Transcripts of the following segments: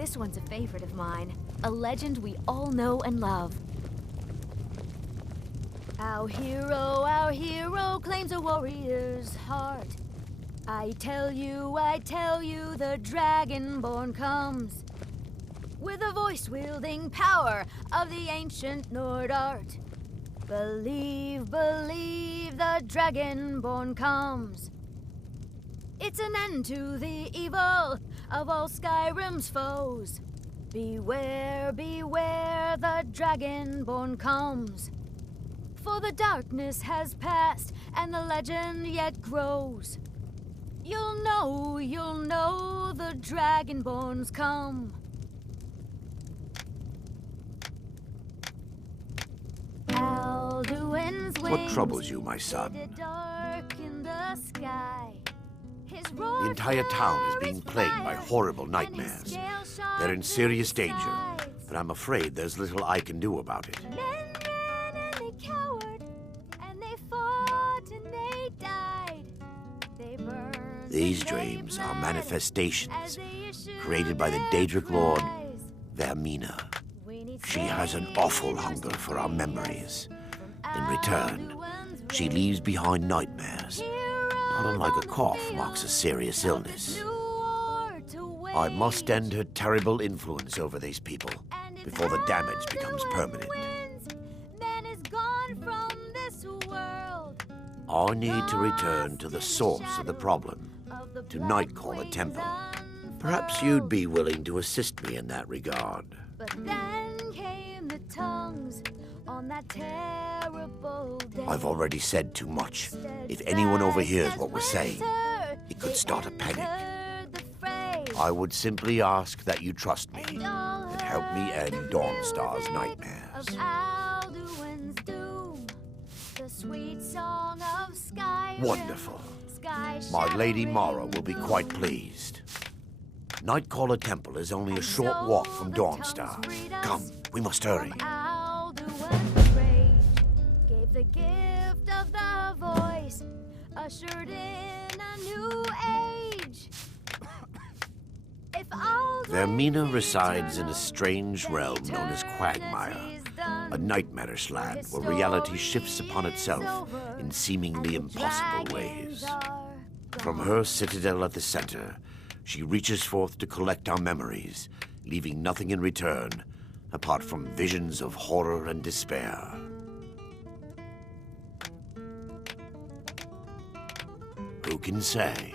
This one's a favorite of mine. A legend we all know and love. Our hero claims a warrior's heart. I tell you, the Dragonborn comes. With a voice-wielding power of the ancient Nord art. Believe, the Dragonborn comes. It's an end to the evil of all Skyrim's foes. Beware, the Dragonborn comes. For the darkness has passed, and the legend yet grows. You'll know, the Dragonborns come. What troubles you, my son? The entire town is being plagued by horrible nightmares. They're in serious danger, but I'm afraid there's little I can do about it. These dreams are manifestations created by the Daedric Lord, Vaermina. She has an awful hunger for our memories. In return, she leaves behind nightmares. Not unlike a cough marks a serious illness. I must end her terrible influence over these people before the damage becomes permanent. I need to return to the source of the problem, to Nightcaller Temple. Perhaps you'd be willing to assist me in that regard. But then came the tongues on that terrible day. I've already said too much. If anyone overhears what we're saying, it could start a panic. I would simply ask that you trust me and help me end Dawnstar's nightmares. Wonderful. My Lady Mara will be quite pleased. Nightcaller Temple is only a short walk from Dawnstar. Come, we must hurry. Gave the gift of the voice, ushered in a new age. Vaermina resides in a strange realm known as Quagmire, a nightmarish land where reality shifts upon itself in seemingly impossible ways. From her citadel at the center, she reaches forth to collect our memories, leaving nothing in return apart from visions of horror and despair. Who can say?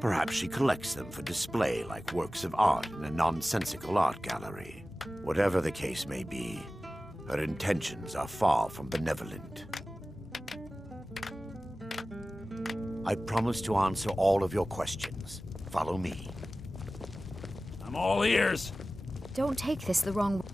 Perhaps she collects them for display like works of art in a nonsensical art gallery. Whatever the case may be, her intentions are far from benevolent. I promise to answer all of your questions. Follow me. I'm all ears. Don't take this the wrong way.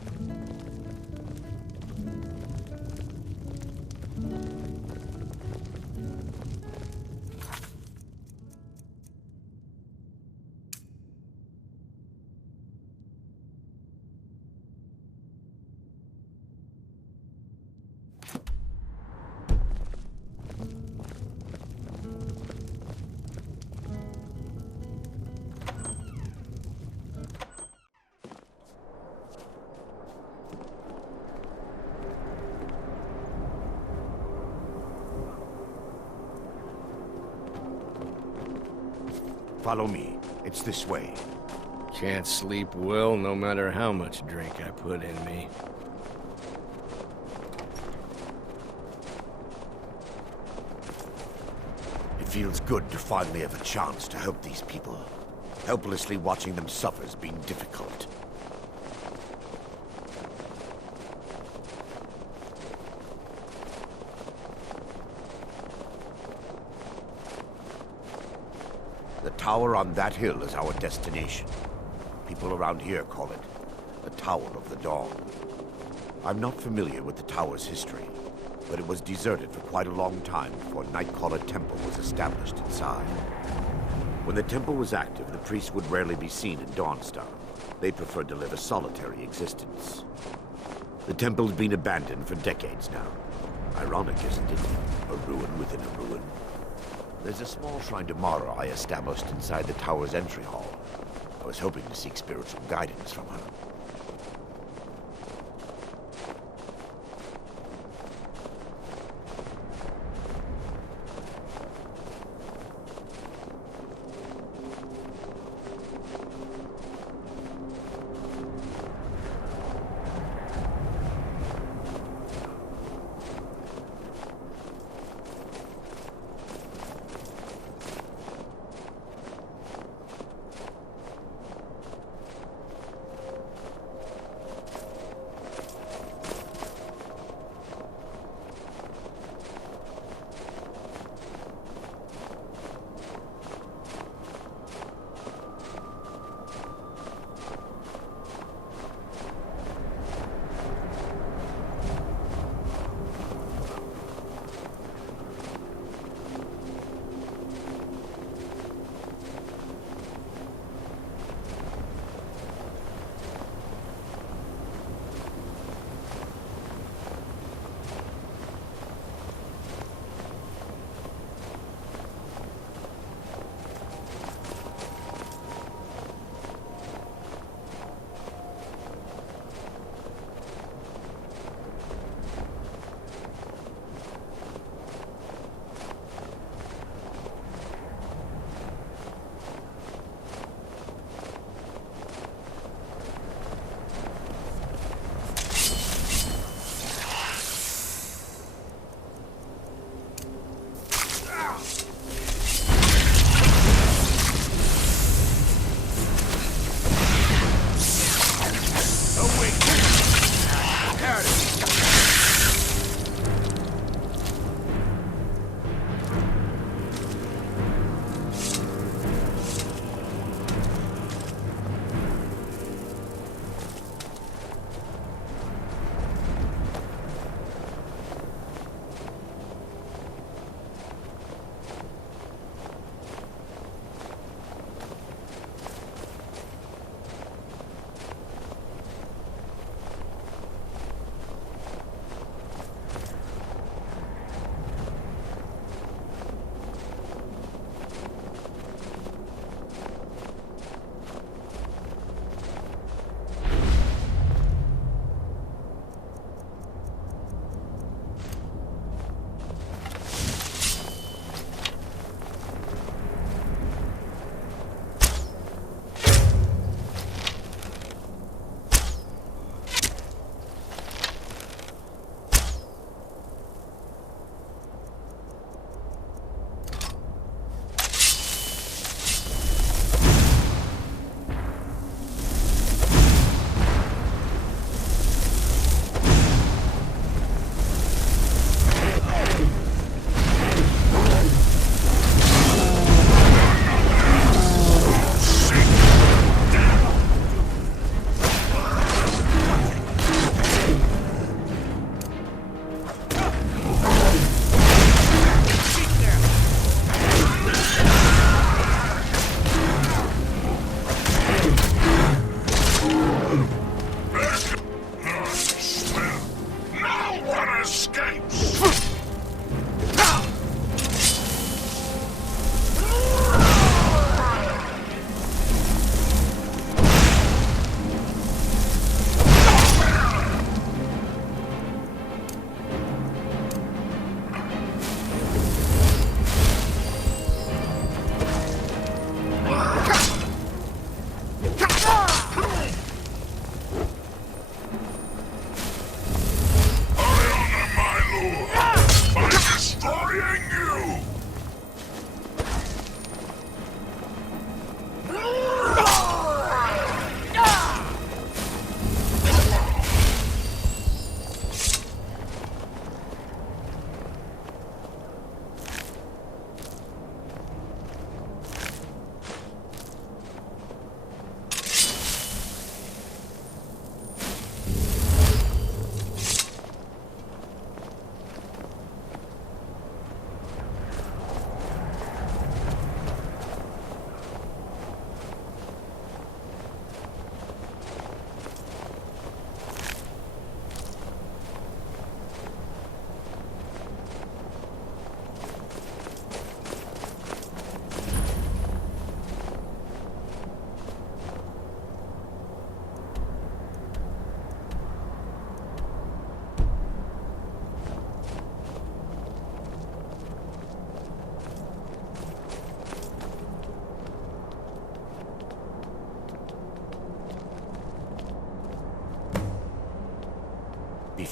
Follow me. It's this way. Can't sleep well no matter how much drink I put in me. It feels good to finally have a chance to help these people. Helplessly watching them suffer has been difficult. The tower on that hill is our destination. People around here call it the Tower of the Dawn. I'm not familiar with the tower's history, but it was deserted for quite a long time before Nightcaller Temple was established inside. When the temple was active, the priests would rarely be seen in Dawnstar. They preferred to live a solitary existence. The temple's been abandoned for decades now. Ironic, isn't it? A ruin within a ruin. There's a small shrine to Mara I established inside the tower's entry hall. I was hoping to seek spiritual guidance from her.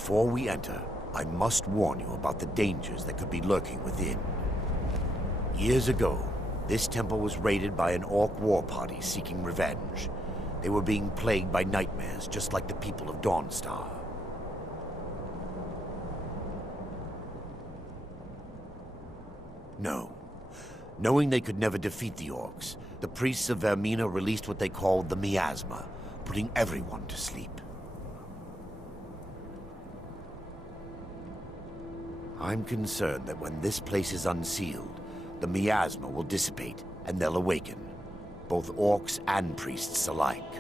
Before we enter, I must warn you about the dangers that could be lurking within. Years ago, this temple was raided by an orc war party seeking revenge. They were being plagued by nightmares, just like the people of Dawnstar. No. Knowing they could never defeat the orcs, the priests of Vaermina released what they called the Miasma, putting everyone to sleep. I'm concerned that when this place is unsealed, the Miasma will dissipate and they'll awaken, both orcs and priests alike.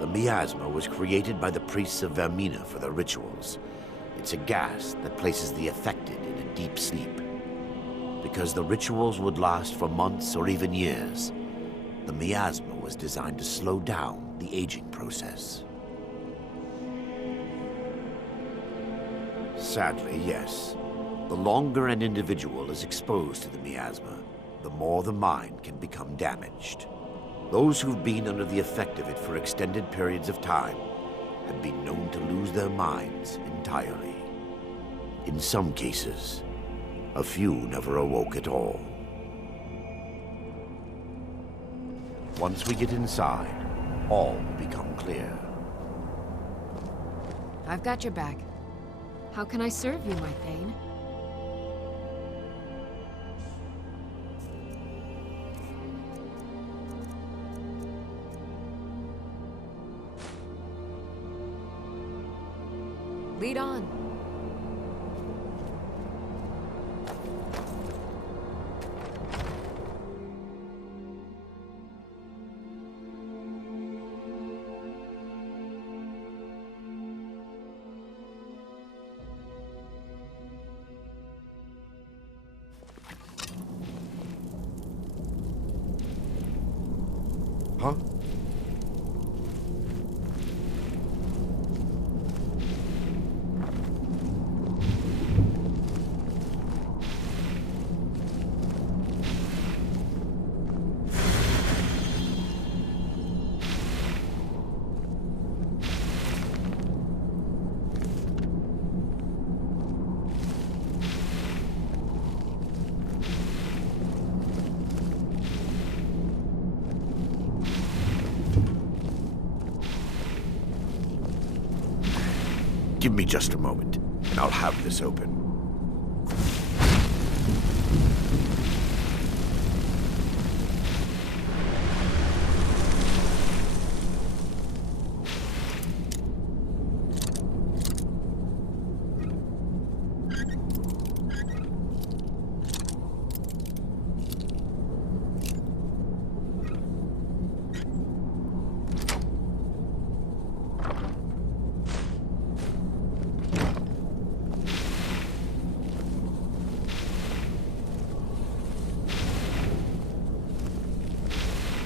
The Miasma was created by the priests of Vaermina for their rituals. It's a gas that places the affected in a deep sleep. Because the rituals would last for months or even years, the Miasma was designed to slow down the aging process. Sadly, yes. The longer an individual is exposed to the Miasma, the more the mind can become damaged. Those who've been under the effect of it for extended periods of time have been known to lose their minds entirely. In some cases, a few never awoke at all. Once we get inside, all will become clear. I've got your back. How can I serve you, my Thane? Lead on. Huh? Give me just a moment, and I'll have this open.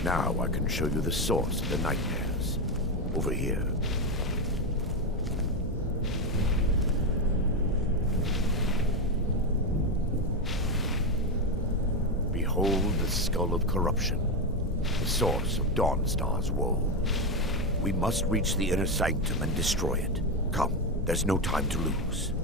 Now I can show you the source of the nightmares. Over here. Behold the Skull of Corruption, the source of Dawnstar's woe. We must reach the inner sanctum and destroy it. Come, there's no time to lose.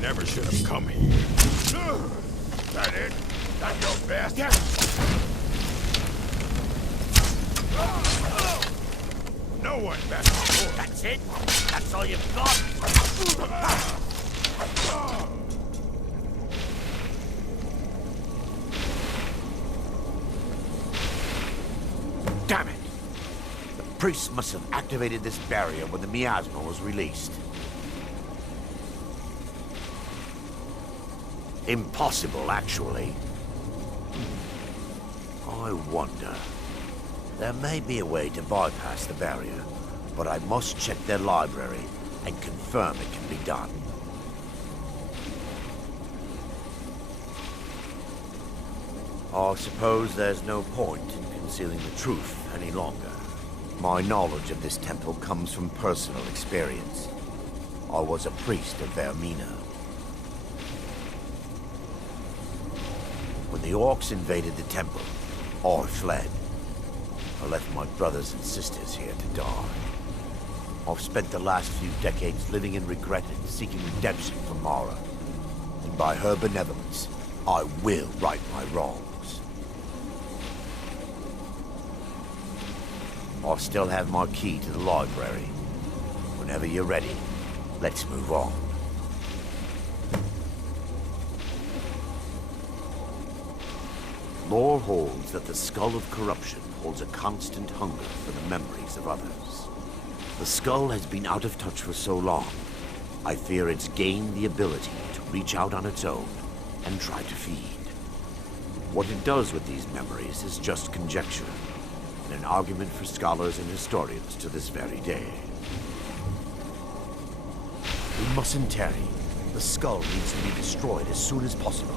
Never should have come here. That it? That your best? Yeah. No one best. That's it? That's all you've got? Damn it! priests must have activated this barrier when the Miasma was released. Impossible, actually. I wonder. There may be a way to bypass the barrier, but I must check their library and confirm it can be done. I suppose there's no point in concealing the truth any longer. My knowledge of this temple comes from personal experience. I was a priest of Vaermina. When the orcs invaded the temple, I fled. I left my brothers and sisters here to die. I've spent the last few decades living in regret and seeking redemption from Mara. And by her benevolence, I will right my wrongs. I still have my key to the library. Whenever you're ready, let's move on. Lore holds that the Skull of Corruption holds a constant hunger for the memories of others. The skull has been out of touch for so long, I fear it's gained the ability to reach out on its own and try to feed. What it does with these memories is just conjecture, and an argument for scholars and historians to this very day. We mustn't tarry. The skull needs to be destroyed as soon as possible.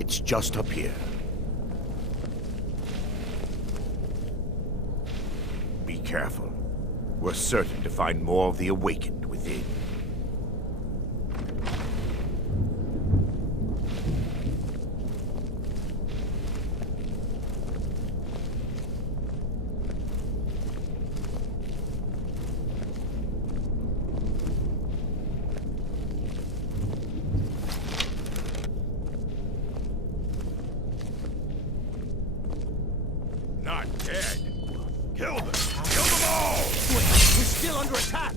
It's just up here. Be careful. We're certain to find more of the awakened within. Not dead. Kill them! Kill them all! We're still under attack!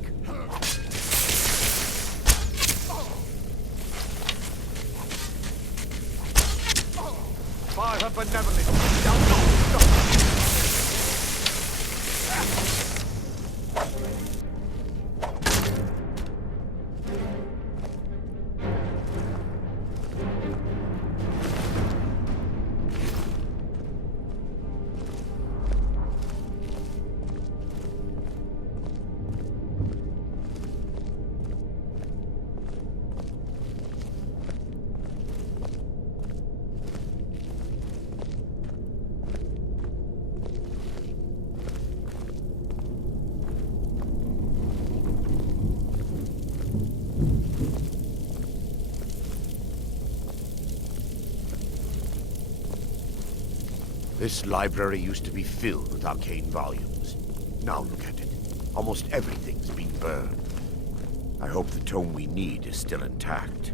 By her benevolence, thou knowest not. This library used to be filled with arcane volumes. Now look at it. Almost everything's been burned. I hope the tome we need is still intact.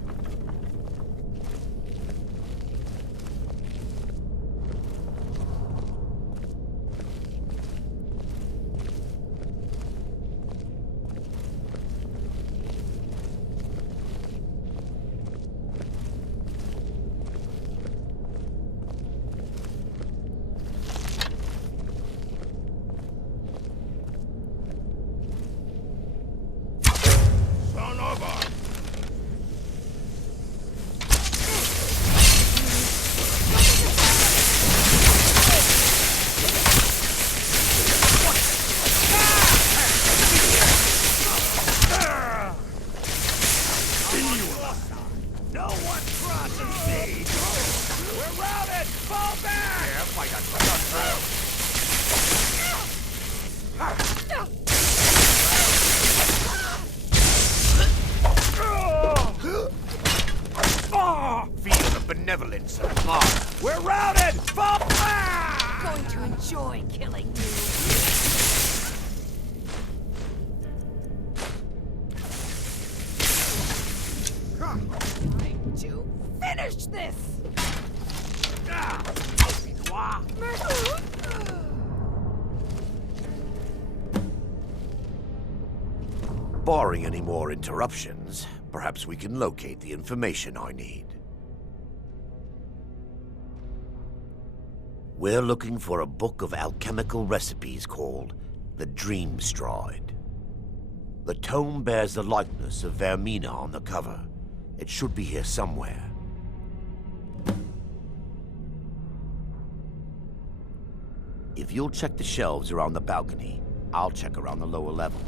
benevolence of Mara. We're routed! Fall back! Going to enjoy killing you. Trying to finish this! Barring any more interruptions, perhaps we can locate the information I need. We're looking for a book of alchemical recipes called the Dream Stride. The tome bears the likeness of Vaermina on the cover. It should be here somewhere. If you'll check the shelves around the balcony, I'll check around the lower level.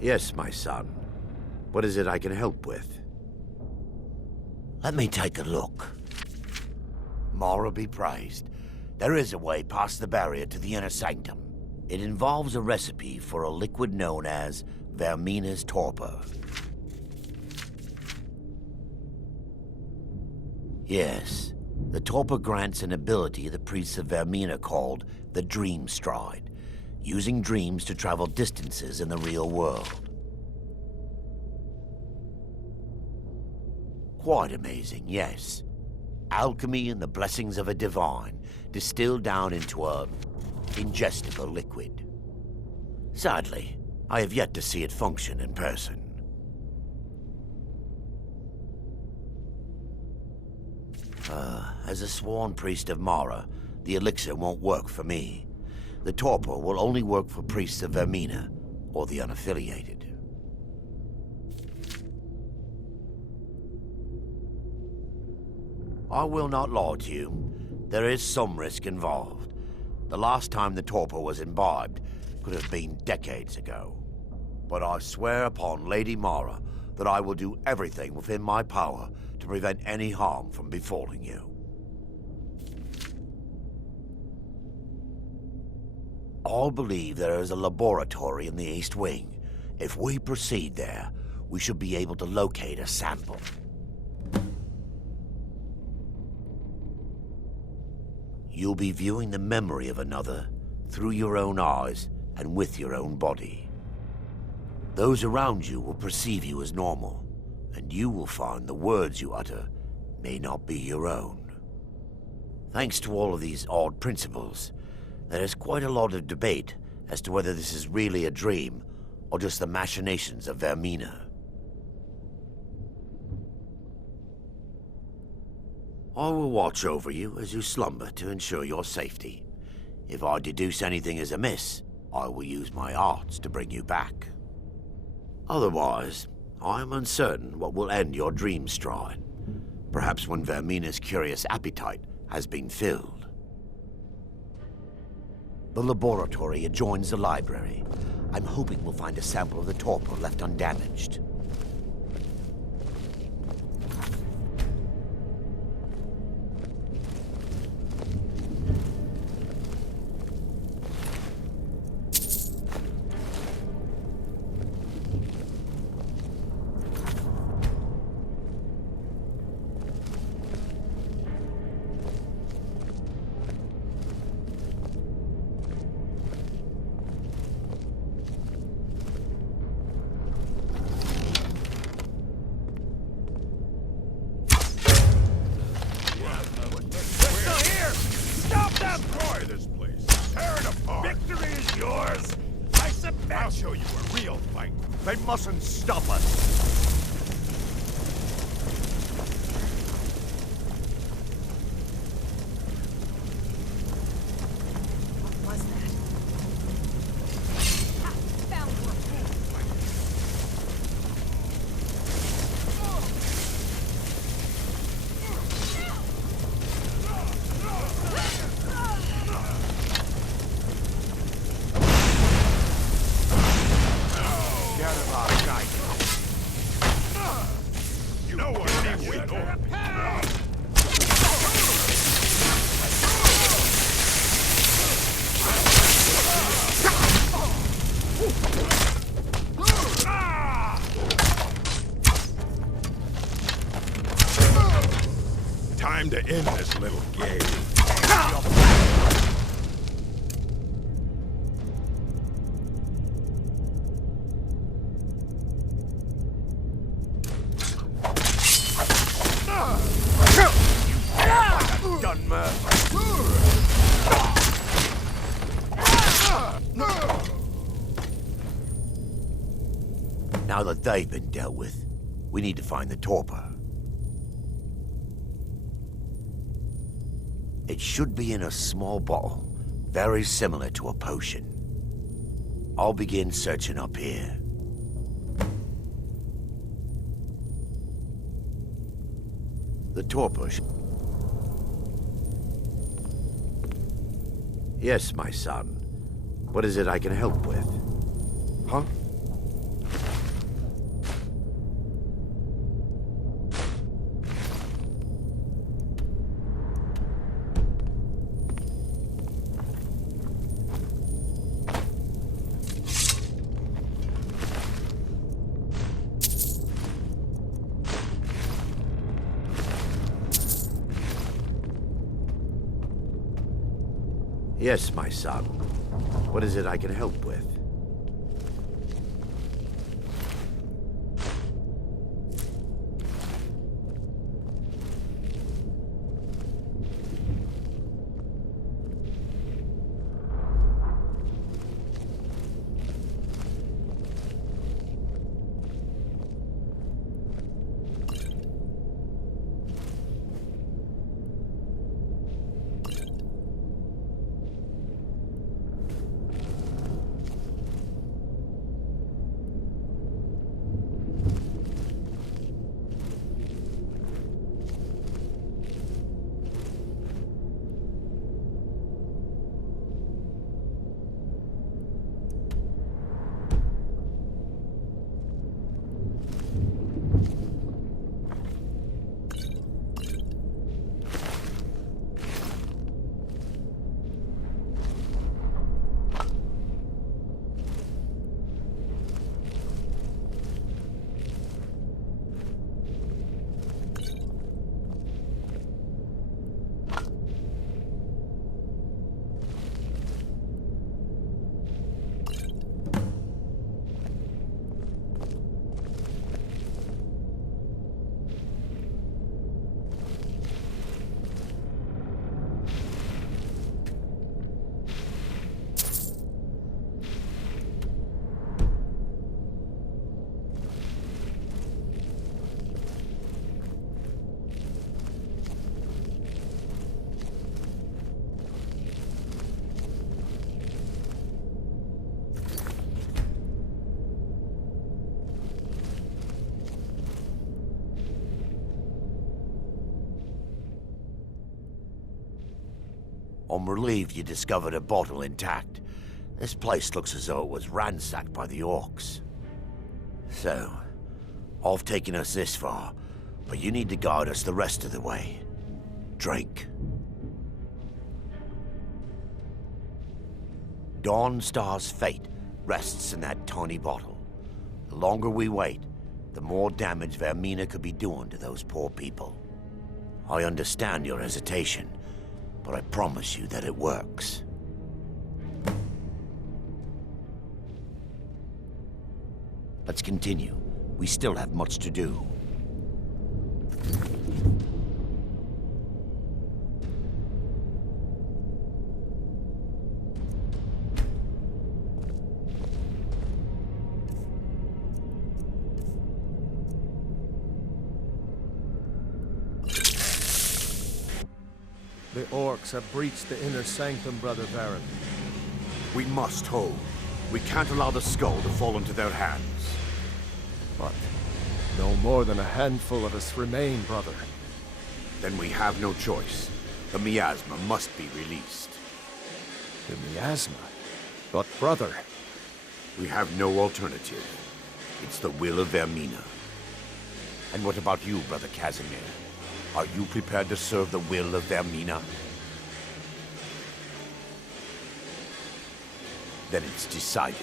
Yes, my son. What is it I can help with? Let me take a look. Mara be praised. There is a way past the barrier to the inner sanctum. It involves a recipe for a liquid known as Vaermina's torpor. Yes, the torpor grants an ability the priests of Vaermina called the Dream Stride, using dreams to travel distances in the real world. Quite amazing, yes. Alchemy and the blessings of a divine, distilled down into a ingestible liquid. Sadly, I have yet to see it function in person. As a sworn priest of Mara, the elixir won't work for me. The torpor will only work for priests of Vaermina, or the unaffiliated. I will not lie to you. There is some risk involved. The last time the torpor was imbibed could have been decades ago. But I swear upon Lady Mara that I will do everything within my power to prevent any harm from befalling you. I believe there is a laboratory in the East Wing. If we proceed there, we should be able to locate a sample. You'll be viewing the memory of another through your own eyes and with your own body. Those around you will perceive you as normal, and you will find the words you utter may not be your own. Thanks to all of these odd principles, there is quite a lot of debate as to whether this is really a dream or just the machinations of Vaermina. I will watch over you as you slumber to ensure your safety. If I deduce anything is amiss, I will use my arts to bring you back. Otherwise, I am uncertain what will end your dream stride. Perhaps when Vaermina's curious appetite has been filled. The laboratory adjoins the library. I'm hoping we'll find a sample of the torpor left undamaged. They mustn't stop us! What was that? Ha! Found one. You know what we know. Time to end this little game. Now that they've been dealt with, we need to find the torpor. It should be in a small bottle, very similar to a potion. I'll begin searching up here. The torpor. Yes, my son. What is it I can help with? Huh? Yes, my son. What is it I can help with? I'm relieved you discovered a bottle intact. This place looks as though it was ransacked by the orcs. So, I've taken us this far, but you need to guide us the rest of the way. Drink. Dawnstar's fate rests in that tiny bottle. The longer we wait, the more damage Vaermina could be doing to those poor people. I understand your hesitation, but I promise you that it works. Let's continue. We still have much to do. The orcs have breached the inner sanctum, Brother Vaermina. We must hold. We can't allow the skull to fall into their hands. But no more than a handful of us remain, brother. Then we have no choice. The Miasma must be released. The Miasma? But brother... We have no alternative. It's the will of Vaermina. And what about you, Brother Casimir? Are you prepared to serve the will of Vaermina? Then it's decided.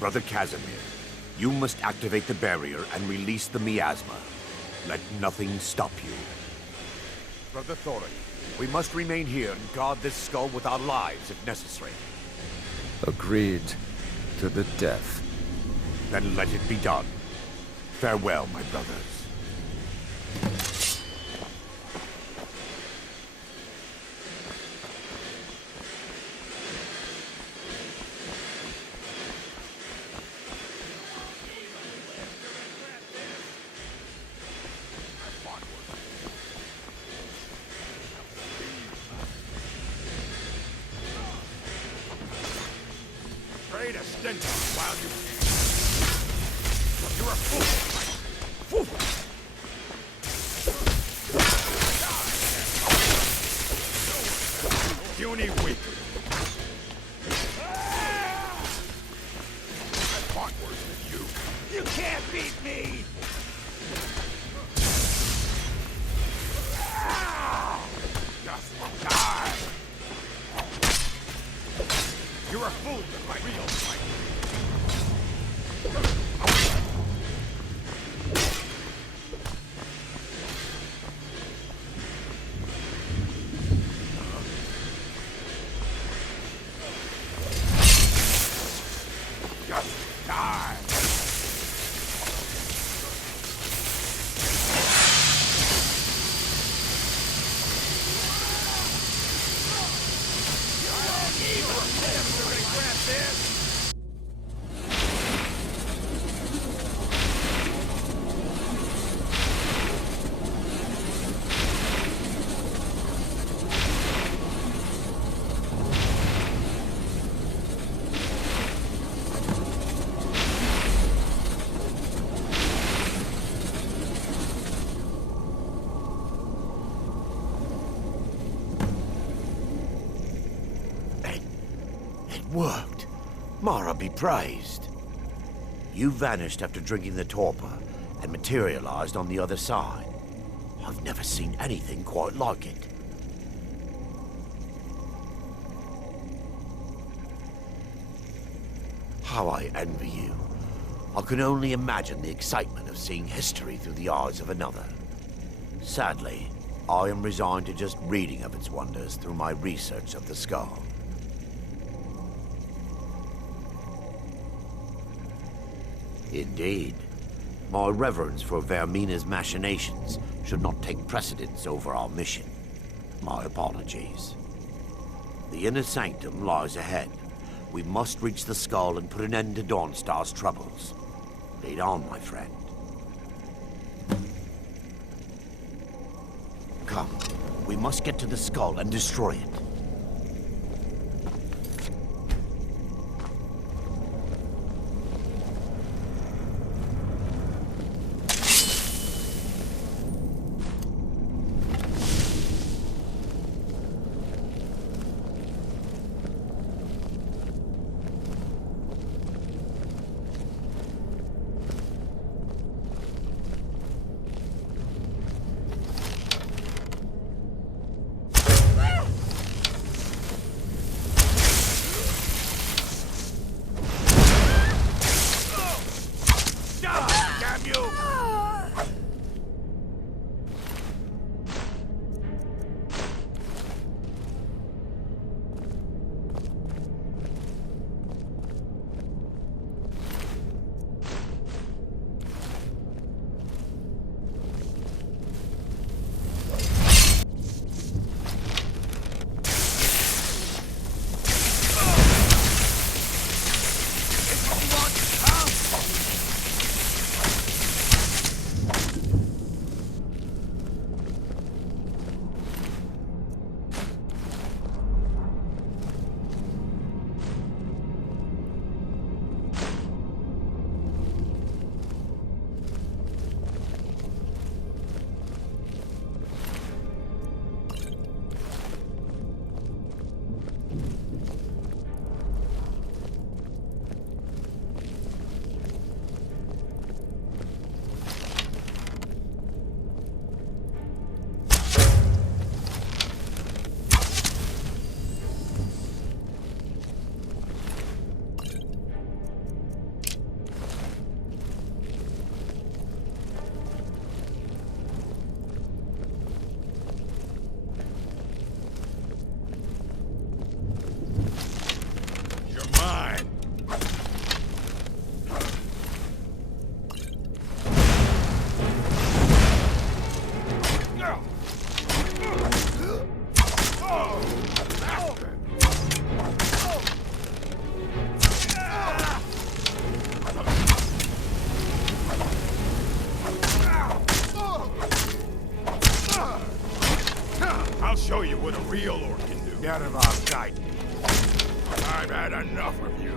Brother Casimir, you must activate the barrier and release the Miasma. Let nothing stop you. Brother Thorin, we must remain here and guard this skull with our lives if necessary. Agreed to the death. Then let it be done. Farewell, my brothers. Trade a stench while you can. You're a fool. Puny weakling. I fought worse than you. You can't beat me! Just die! You're a fool to fight real fight. Just die! Worked. Mara be praised. You vanished after drinking the torpor and materialized on the other side. I've never seen anything quite like it. How I envy you. I can only imagine the excitement of seeing history through the eyes of another. Sadly, I am resigned to just reading of its wonders through my research of the skull. Indeed. My reverence for Vaermina's machinations should not take precedence over our mission. My apologies. The inner sanctum lies ahead. We must reach the skull and put an end to Dawnstar's troubles. Lead on, my friend. Come, we must get to the skull and destroy it. Get of our guidance. I've had enough of you.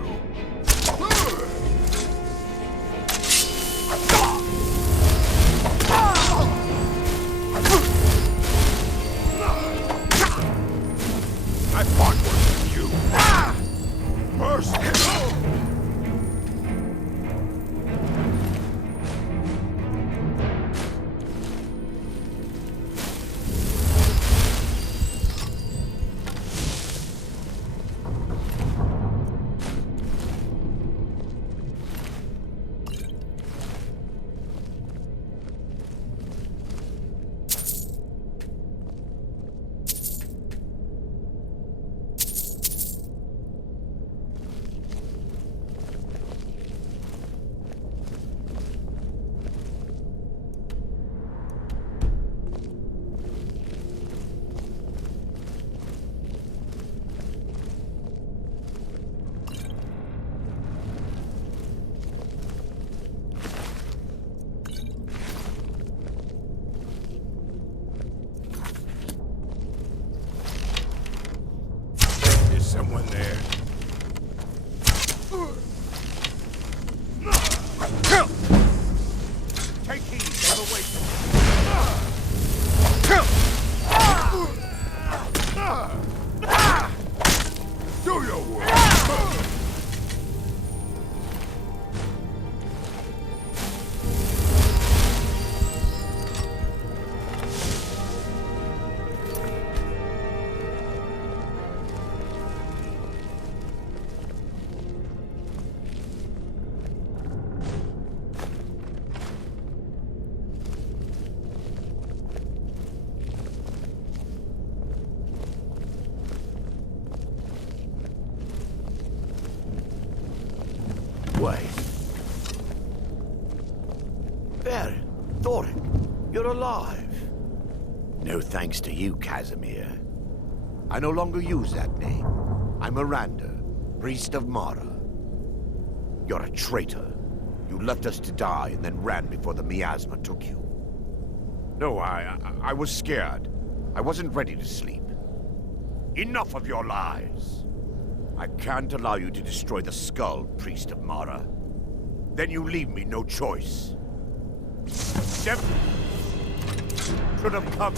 I fought worse than you. Mercy! Someone there. Take heed, they're awaiting. Do your work. Wait. There, Thoric, you're alive. No thanks to you, Casimir. I no longer use that name. I'm Erandur, priest of Mara. You're a traitor. You left us to die and then ran before the Miasma took you. No, I was scared. I wasn't ready to sleep. Enough of your lies. I can't allow you to destroy the skull, priest of Mara. Then you leave me no choice. Step should have come.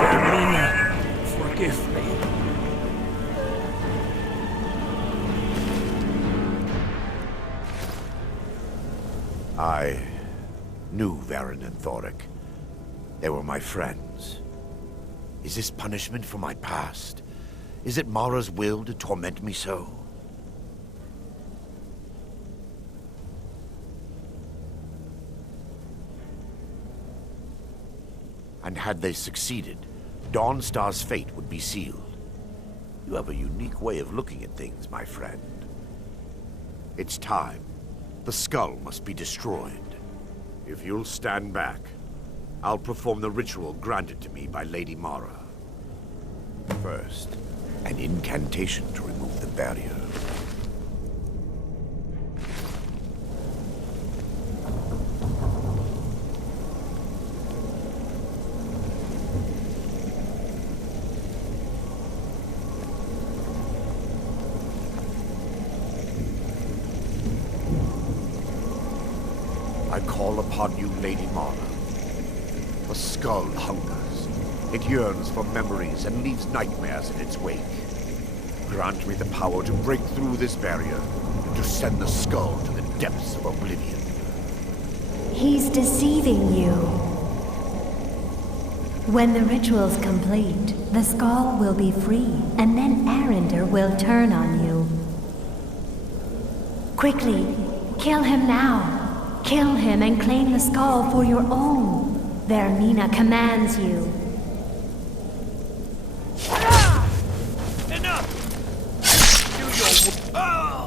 Vaermina, forgive me. I knew Vaermina and Thoric. They were my friends. Is this punishment for my past? Is it Mara's will to torment me so? And had they succeeded, Dawnstar's fate would be sealed. You have a unique way of looking at things, my friend. It's time. The skull must be destroyed. If you'll stand back, I'll perform the ritual granted to me by Lady Mara. First, an incantation to remove the barrier. I call upon you, Lady Mara. The skull hungers. It yearns for memories and leaves nightmares in its wake. Grant me the power to break through this barrier and to send the skull to the depths of oblivion. He's deceiving you. When the ritual's complete, the skull will be free, and then Erandur will turn on you. Quickly, kill him now. Kill him and claim the skull for your own. Vaermina commands you. Enough! Do your oh!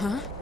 Huh?